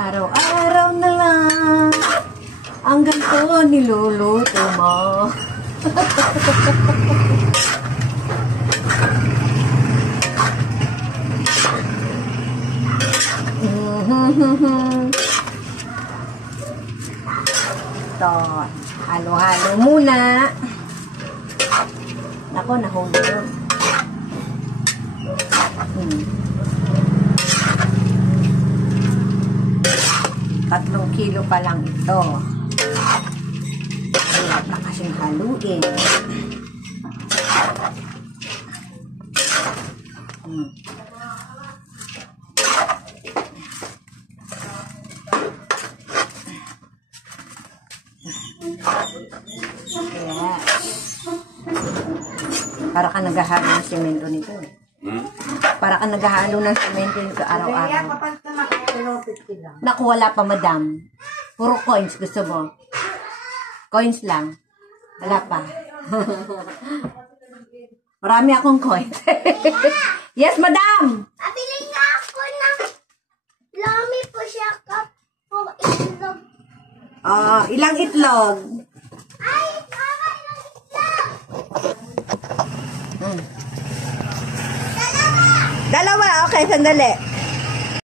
Araw-araw na lang ang ganito niluluto mo. Ito, halo-halo muna. Nako, nahulog. 3 kilo pa lang ito. Hirap na kasing haluin. Yes. Para ka naghahalo ng semento nito. Para ka naghahalo ng semento nito araw-araw. Naku, wala pa, madam. Puro coins gusto mo. Coins lang. Wala pa. Marami akong coins. Yes, madam! Abili nga ako ng lami po siya po itlog. Ilang itlog? Ay, mama, ilang itlog? Dalawa, okay, sandali.